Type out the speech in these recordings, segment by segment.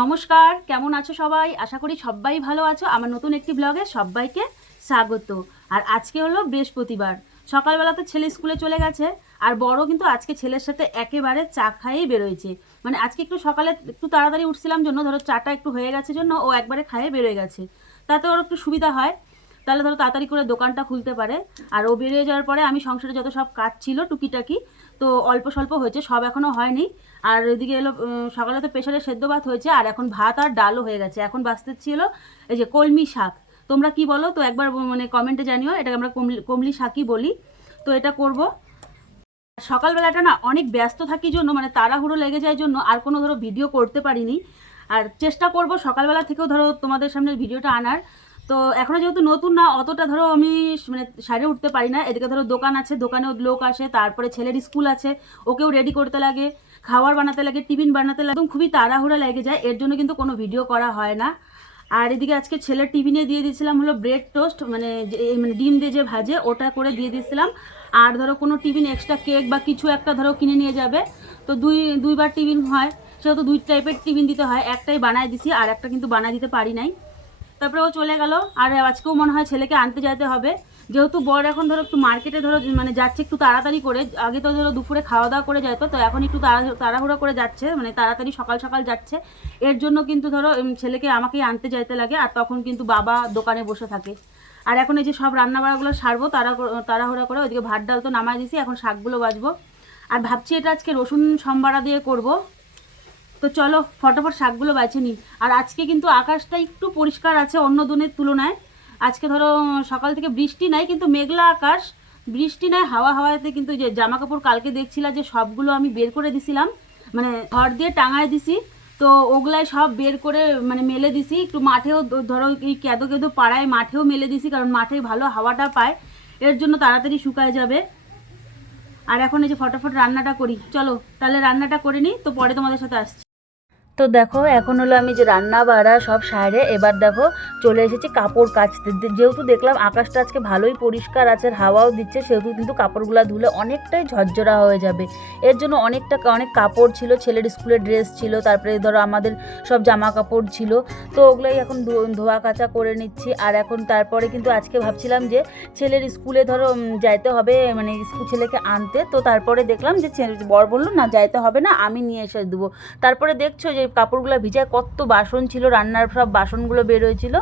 নমস্কার, কেমন আছো সবাই? আশা করি সবাই ভালো আছো। আমার নতুন একটি ব্লগে সবাইকে স্বাগত। আর আজকে হলো বৃহস্পতিবার। সকালবেলা তো ছেলে স্কুলে চলে গেছে, আর বড় কিন্তু আজকে ছেলের সাথে একেবারে চা খাইয়েই বেরোয়েছে। মানে আজকে একটু সকালে একটু তাড়াতাড়ি উঠছিলাম জন্য, ধরো চাটা একটু হয়ে গেছে জন্য, ও একবারে খাইয়ে বেরোয় গেছে। তাতে ওর একটু সুবিধা হয়। তাহলে ধরো তাড়াতাড়ি করে দোকানটা খুলতে পারে। আর ও বেরিয়ে যাওয়ার পরে আমি সংসারে যত সব কাজ ছিল টুকিটাকি তো অল্প স্বল্প হয়েছে, সব এখনও হয়নি। আর ওইদিকে এলো সকালে তো প্রেশারে সেদ্ধ ভাত হয়েছে, আর এখন ভাত আর ডালও হয়ে গেছে। এখন বাঁচতে ছিল এই যে কলমি শাক। তোমরা কি বলো? তো একবার মানে কমেন্টে জানিও, এটাকে আমরা কমলি কমলি শাকই বলি। তো এটা করব। সকালবেলাটা না অনেক ব্যস্ত থাকি জন্য মানে তাড়াহুড়ো লেগে যায় জন্য, আর কোনো ধরো ভিডিও করতে পারিনি। আর চেষ্টা করব সকালবেলা থেকেও ধরো তোমাদের সামনে ভিডিওটা আনার। তো এখনও যেহেতু নতুন না, অতটা ধরো আমি মানে সাইডে উঠতে পারি না। এদিকে ধরো দোকান আছে, দোকানেও লোক আসে, তারপরে ছেলের স্কুল আছে, ওকেও রেডি করতে লাগে খাবার বানাতে লাগে, টিফিন বানাতে লাগে, একদম খুবই তাড়াহুড়া লেগে যায়। এর জন্য কিন্তু কোনো ভিডিও করা হয় না। আর এদিকে আজকে ছেলের টিফিনে দিয়ে দিয়েছিলাম হলো ব্রেড টোস্ট মানে যে- মানে ডিম দিয়ে যে ভাজে, ওটা করে দিয়ে দিয়েছিলাম। আর ধরো কোনো টিফিন এক্সট্রা কেক বা কিছু একটা ধরো কিনে নিয়ে যাবে। তো দুই, দুইবার টিফিন হয়, সেহেতু দুই টাইপের টিফিন দিতে হয়। একটাই বানায় দিছি, আর একটা কিন্তু বানায় দিতে পারি নাই। তারপরে ও চলে গেল। আর আজকেও মনে হয় ছেলেকে আনতে যেতে হবে। যেহেতু বর এখন ধরো একটু মার্কেটে ধরো মানে যাচ্ছে একটু তাড়াতাড়ি করে। আগে তো ধরো দুপুরে খাওয়া দাওয়া করে যেত, তো এখন একটু তাড়া, তাড়াহুড়ো করে যাচ্ছে মানে তাড়াতাড়ি সকাল সকাল যাচ্ছে। এর জন্য কিন্তু ধরো ছেলেকে আমাকেই আনতে যেতে লাগে, আর তখন কিন্তু বাবা দোকানে বসে থাকে। আর এখন এই যে সব রান্নাবাড়াগুলো সারবো, তাড়া, তাড়াহুড়া করে ওইদিকে ভাত ডাল তো নামাই দিছি, এখন শাকগুলো বাজবো। আর ভাবছি এটা আজকে রসুন সম্বারা দিয়ে করব। তো চলো, ফটাফট শাকগুলো বেছে নিই। আর আজকে কিন্তু আকাশটা একটু পরিষ্কার আছে অন্য দিনের তুলনায়। আজকে ধরো, সকাল থেকে বৃষ্টি নাই, কিন্তু মেঘলা আকাশ। বৃষ্টি নাই, হাওয়া হাওয়াতে কিন্তু যে জামা কাপড় কালকে দেখছিলাম যে সবগুলো আমি বের করে দিছিলাম। মানে ঘর দিয়ে টাঙায় দিছি। তো ওগুলাই সব বের করে মানে মেলে দিছি। একটু মাঠেও ধরো এই কেঁদো কেঁদো পাড়ায় মাঠেও মেলে দিছি, কারণ মাঠে ভালো হাওয়াটা পায়। এর জন্য তাড়াতাড়ি শুকায় যাবে। আর এখন এই যে ফটাফট রান্নাটা করি। চলো, তাহলে রান্নাটা করে নিই, তো পরে তোমাদের সাথে আসছি। তো দেখো, এখন হলো আমি যে রান্না বাড়া সব সারে, এবার দেখো চলে এসেছি কাপড় কাচতে। যেহেতু দেখলাম আকাশটা আজকে ভালোই পরিষ্কার আছে হাওয়াও দিচ্ছে, সেহেতু কিন্তু কাপড়গুলো ধুলে অনেকটাই ঝরঝরা হয়ে যাবে। এর জন্য অনেকটা অনেক কাপড় ছিল, ছেলের স্কুলের ড্রেস ছিল, তারপরে ধরো আমাদের সব জামা কাপড় ছিল, তো ওগুলোই এখন ধোয়া কাচা করে নিচ্ছি। আর এখন তারপরে কিন্তু আজকে ভাবছিলাম যে ছেলের স্কুলে ধরো যাইতে হবে মানে স্কুল ছেলেকে আনতে। তো তারপরে দেখলাম যে বর বলল, না, যাইতে হবে না, আমি নিয়ে এসে দেবো। তারপরে দেখছ যে কাপড়গুলো ভিজায় কত বাসন ছিল, রান্নার সব বাসনগুলো বের হয়েছিল,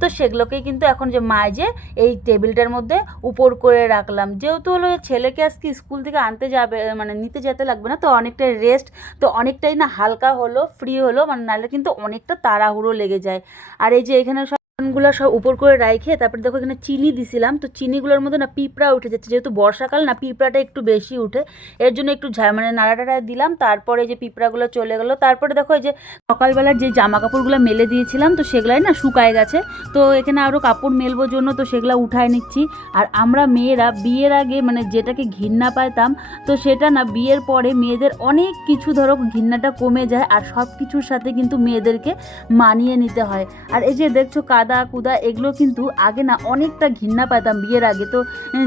তো সেগুলোকেই কিন্তু এখন যে মাঝে এই টেবিলটার মধ্যে উপর করে রাখলাম। যেহেতু হলো ছেলেকে আজকে স্কুল থেকে আনতে যাবে মানে নিতে যেতে লাগবে না, তো অনেকটাই রেস্ট তো অনেকটাই না হালকা হলো ফ্রি হলো মানে নাহলে কিন্তু অনেকটা তাড়াহুড়ো লেগে যায়। আর এই যে এখানে গুলো সব উপর করে রাইখে তারপরে দেখো এখানে চিনি দিছিলাম, তো চিনিগুলোর মধ্যে না পিঁপড়া উঠে যাচ্ছে। যেহেতু বর্ষাকাল না, পিঁপড়াটা একটু বেশি উঠে, এর জন্য একটু মানে নাড়া টাড়া দিলাম, তারপরে যে পিঁপড়াগুলো চলে গেলো, তারপরে দেখো এই যে সকালবেলার যে জামা কাপড়গুলো মেলে দিয়েছিলাম, তো সেগুলাই না শুকায় গেছে। তো এখানে আরও কাপড় মেলবো জন্য, তো সেগুলো উঠায় নিচ্ছি। আর আমরা মেয়েরা বিয়ের আগে মানে যেটাকে ঘৃণা পাইতাম, তো সেটা না বিয়ের পরে মেয়েদের অনেক কিছু ধরো ঘৃণাটা কমে যায়, আর সব কিছুর সাথে কিন্তু মেয়েদেরকে মানিয়ে নিতে হয়। আর এই যে দেখছ কাদা কুদা এগুলো কিন্তু আগে না অনেকটা ঘৃণা পাইতাম বিয়ের আগে। তো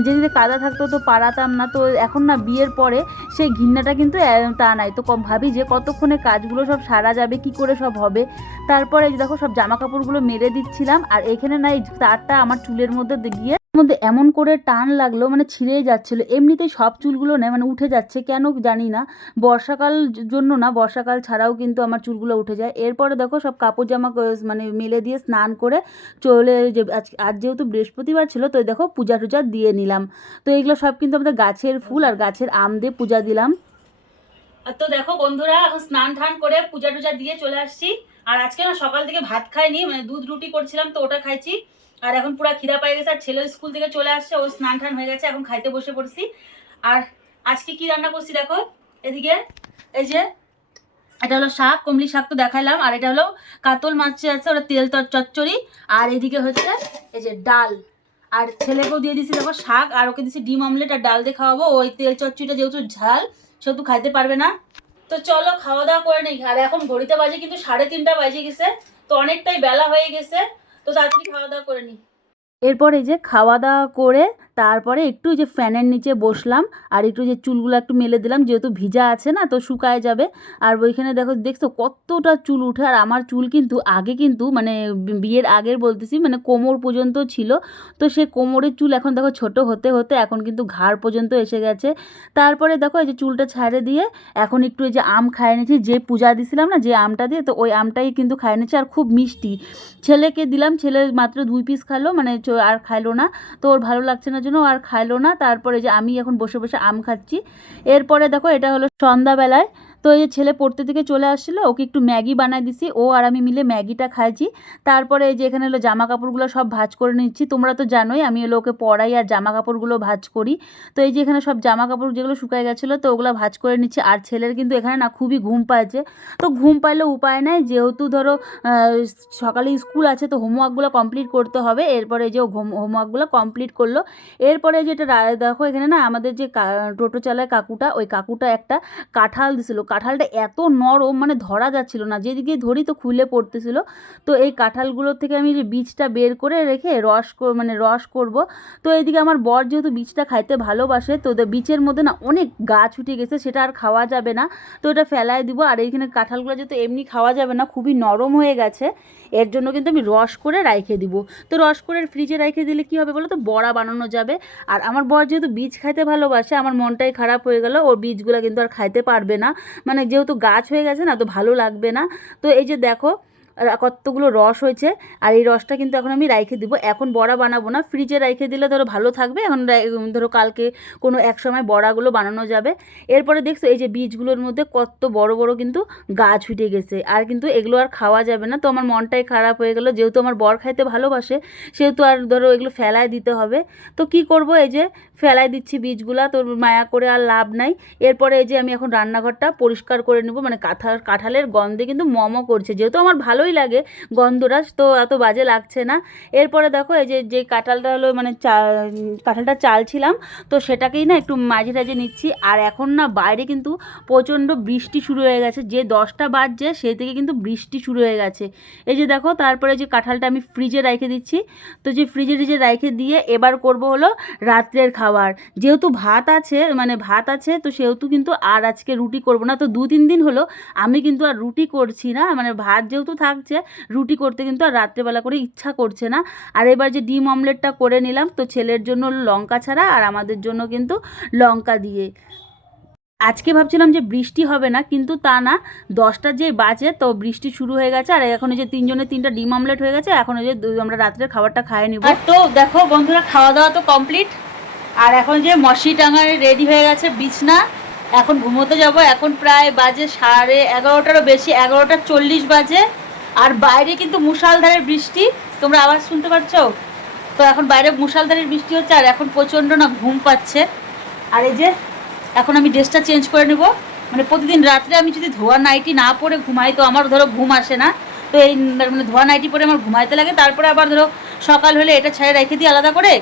যেদিকে কাদা থাকতো তো পারাতাম না। তো এখন না বিয়ের পরে সেই ঘৃণাটা কিন্তু তা নাই। তো কম ভাবি যে কতক্ষণে কাজগুলো সব সারা যাবে, কি করে সব হবে? তারপরে দেখো সব জামা কাপড়গুলো মেরে দিচ্ছিলাম। আর এখানে না এই তারটা আমার চুলের মধ্যে গিয়ে মধ্যে এমন করে টান লাগল মানে ছিঁড়েই যাচ্ছিল। এমনিতেই সব চুলগুলো নেয় মানে উঠে যাচ্ছে, কেন জানি না। বর্ষাকাল জন্য না, বর্ষাকাল ছাড়াও কিন্তু আমার চুলগুলো উঠে যায়। এরপরে দেখো সব কাপড় জামা মানে মেলে দিয়ে স্নান করে চলে যে, আজ যেহেতু বৃহস্পতিবার ছিল, তো দেখো পূজা টুজা দিয়ে নিলাম। তো এগুলো সব কিন্তু আমাদের গাছের ফুল আর গাছের আম দিয়ে পূজা দিলাম। আর তো দেখো বন্ধুরা, এখন স্নান টান করে পূজা টুজা দিয়ে চলে আসছি। আর আজকে না সকাল থেকে ভাত খাইনি মানে দুধ রুটি করছিলাম, তো ওটা খাইছি। আর এখন পুরো খিদা পাই গেছে, আর ছেলে স্কুল থেকে চলে আসছে ও স্নান টান হয়ে গেছে, এখন খাইতে বসে পড়ছি। আর আজকে কি রান্না করছি দেখো? এদিকে, এই যে, এটা হলো শাক, কমলি শাক তো দেখাইলাম, আর এটা হলো কাতল মাছ আছে, ওটা তেল চচ্চড়ি, আর এদিকে হচ্ছে এই যে ডাল। আর ছেলেকেও দিয়ে দিছি দেখো শাক, আর ওকে দিছি ডিম অমলেট, আর ডাল দিয়ে খাওয়াবো। ওই তেল চচ্চড়িটা যেহেতু ঝাল, সেহেতু খাইতে পারবে না। তো চলো খাওয়া দাওয়া করে নিই, আর এখন ঘড়িতে বাজে কিন্তু সাড়ে তিনটা বাজে গেছে, তো অনেকটাই বেলা হয়ে গেছে। তো তাড়াতাড়ি খাওয়া দাওয়া করে নি। এরপর এই যে খাওয়া দাওয়া করে তারপরে একটু যে ফ্যানের নিচে বসলাম, আর একটু যে চুলগুলো একটু মেলে দিলাম, যেহেতু ভিজা আছে না, তো শুকায় যাবে। আর ওইখানে দেখো, দেখছ কতটা চুল উঠে, আর আমার চুল কিন্তু আগে কিন্তু মানে বিয়ের আগের বলতেছি মানে কোমর পর্যন্ত ছিল। তো সে কোমরের চুল এখন দেখো ছোট হতে হতে এখন কিন্তু ঘাড় পর্যন্ত এসে গেছে। তারপরে দেখো এই যে চুলটা ছাড়ে দিয়ে এখন একটু এই যে আম খায় নিয়েছি, যে পূজা দিছিলাম না, যে আমটা দিয়ে, তো ওই আমটাই কিন্তু খায় নিয়েছি, আর খুব মিষ্টি। ছেলেকে দিলাম, ছেলে মাত্র দুই পিস খালো মানে আর খাইলো না। তো ওর ভালো লাগছে না জন্য আর খাইলো না। তারপরে যে আমি এখন বসে বসে আম খাচ্ছি। এরপরে দেখো এটা হলো সন্ধ্যাবেলায়। তো এই ছেলে পড়তে থেকে চলে আসছিল, ওকে একটু ম্যাগি বানাই দিছি, ও আর আমি মিলে ম্যাগিটা খাইছি। তারপরে এই যে এখানে হলো জামা কাপড়গুলো সব ভাজ করে নিচ্ছি, তোমরা তো জানোই আমি হলো ওকে পড়াই আর জামা কাপড়গুলো ভাজ করি। তো এই যে এখানে সব জামা কাপড় যেগুলো শুকায় গেছিল, তো ওগুলো ভাজ করে নিচ্ছি। আর ছেলের কিন্তু এখানে না খুবই ঘুম পাচ্ছে তো ঘুম পাইলে উপায় নাই, যেহেতু ধরো সকালে স্কুল আছে, তো হোমওয়ার্কগুলো কমপ্লিট করতে হবে। এরপরে যে হোমওয়ার্কগুলো কমপ্লিট করল। এরপরে যেটা দেখো এখানে না আমাদের যে টোটো চালায় কাকুটা, ওই কাকুটা একটা কাঁঠাল দিছিল। কাঁঠালটা এত নরম মানে ধরা যাচ্ছিল না। যেদিকে ধরি তো খুলে পড়তেছিল। তো এই কাঁঠালগুলোর থেকে আমি যে বীজটা বের করে রেখে রস মানে রস করব। তো এইদিকে আমার বর যেহেতু বীজটা খাইতে ভালোবাসে, তো বীজের মধ্যে না অনেক গাছ উঠে গেছে, সেটা আর খাওয়া যাবে না। তো এটা ফেলায় দিব। আর এইখানে কাঁঠালগুলো যেহেতু এমনি খাওয়া যাবে না, খুবই নরম হয়ে গেছে। এর জন্য কিন্তু আমি রস করে রাইখে দিব। তো রস করে ফ্রিজে রাইখে দিলে কি হবে বলো তো? বড়া বানানো যাবে। আর আমার বর যেহেতু বীজ খাইতে ভালোবাসে, আমার মনটাই খারাপ হয়ে গেল। ওর বীজগুলো কিন্তু আর খাইতে পারবে না। মানে যেহেতু গাছ হয়ে গেছে না তো ভালো লাগবে না। তো এই যে দেখো কতগুলো রস হয়েছে, আর এই রসটা কিন্তু এখন আমি রাইখে দিব। এখন বড়া বানাবো না, ফ্রিজে রাইখে দিলে ধরো ভালো থাকবে, এখন ধরো কালকে কোনো এক সময় বড়াগুলো বানানো যাবে। এরপরে দেখছ এই যে বীজগুলোর মধ্যে কত বড় বড় কিন্তু গাছ উঠে গেছে, আর কিন্তু এগুলো আর খাওয়া যাবে না। তো আমার মনটাই খারাপ হয়ে গেল, যেহেতু আমার বর খাইতে ভালোবাসে, সেহেতু আর ধরো এগুলো ফেলায় দিতে হবে। তো কি করব এই যে ফেলায় দিচ্ছি বীজগুলা, তোর মায়া করে আর লাভ নাই। এরপরে এই যে আমি এখন রান্নাঘরটা পরিষ্কার করে নেব মানে কাঁঠাল কাঁঠালের গন্ধে কিন্তু মমো করছে। যেহেতু আমার ভালোই লাগে গন্ধটা তো এত বাজে লাগছে না। এরপরে দেখো এই যে যে কাঁঠালটা হলো মানে চা, কাঁঠালটা চালছিলাম, তো সেটাকেই না একটু মাঝে টাঝে নিচ্ছি। আর এখন না বাইরে কিন্তু প্রচণ্ড বৃষ্টি শুরু হয়ে গেছে। যে দশটা বাজছে সেই থেকে কিন্তু বৃষ্টি শুরু হয়ে গেছে। এই যে দেখো, তারপরে যে কাঁঠালটা আমি ফ্রিজে রেখে দিচ্ছি। তো যে ফ্রিজে টিজে রেখে দিয়ে এবার করব হলো রাত্রের খাবার। যেহেতু ভাত আছে মানে ভাত আছে, তো সেহেতু কিন্তু আর আজকে রুটি করব না। তো দু তিন দিন হলো আমি কিন্তু আর রুটি করছি না। মানে ভাত যেহেতু থাকছে রুটি করতে কিন্তু আর রাত্রেবেলা করে ইচ্ছা করছে না। আর এবার যে ডিম অমলেটটা করে নিলাম, তো ছেলের জন্য লঙ্কা ছাড়া আর আমাদের জন্য কিন্তু লঙ্কা দিয়ে। আজকে ভাবছিলাম যে বৃষ্টি হবে না, কিন্তু তা না, দশটা যে বাজে, তো বৃষ্টি শুরু হয়ে গেছে। আর এখন যে তিনজনের তিনটা ডিম অমলেট হয়ে গেছে, এখন যে আমরা রাত্রের খাবারটা খাইয়ে নিব। আর তো দেখো বন্ধুরা খাওয়া দাওয়া তো কমপ্লিট। আর এখন যে মশি টাঙায় রেডি হয়ে গেছে বিছনা, এখন ঘুমোতে যাব। এখন প্রায় বাজে সাড়ে এগারোটারও বেশি, এগারোটা চল্লিশ বাজে। আর বাইরে কিন্তু মুষালধারের বৃষ্টি, তোমরা আওয়াজ শুনতে পাচ্ছ? তো এখন বাইরে মুষালধারের বৃষ্টি হচ্ছে আর এখন প্রচণ্ড না ঘুম পাচ্ছে। আর এই যে, এখন আমি ড্রেসটা চেঞ্জ করে নেব। মানে প্রতিদিন রাত্রে আমি যদি ধোয়া নাইটি না পরে ঘুমাই, তো আমার ধরো ঘুম আসে না। তো এই মানে ধোয়া নাইটি পরে আমার ঘুমাইতে লাগে। তারপরে আবার ধরো সকাল হলে এটা ছাড়ে রেখে দিই আলাদা করে।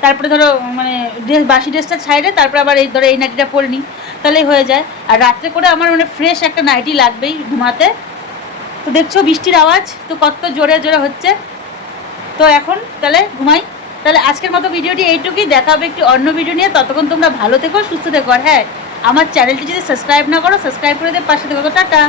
তারপরে ধরো মানে ড্রেস, বাসি ড্রেসটা ছাইড়ে তারপরে আবার এই ধরো এই নাইটিটা পরে নিই। তাহলেই হয়ে যায়। আর রাত্রে করে আমার মানে ফ্রেশ একটা নাইটি লাগবেই ঘুমাতে। তো দেখছ বৃষ্টির আওয়াজ? তো কত জোরে জোরে হচ্ছে। তো এখন তাহলে ঘুমাই। তাহলে আজকের মতো ভিডিওটি এইটুকুই। দেখা হবে একটি অন্য ভিডিও নিয়ে। ততক্ষণ তোমরা ভালো থেকো, সুস্থ থেকো। আর হ্যাঁ আমার চ্যানেলটি যদি সাবস্ক্রাইব না করো, সাবস্ক্রাইব করে দিয়ে পাশে থেকো। টাটা।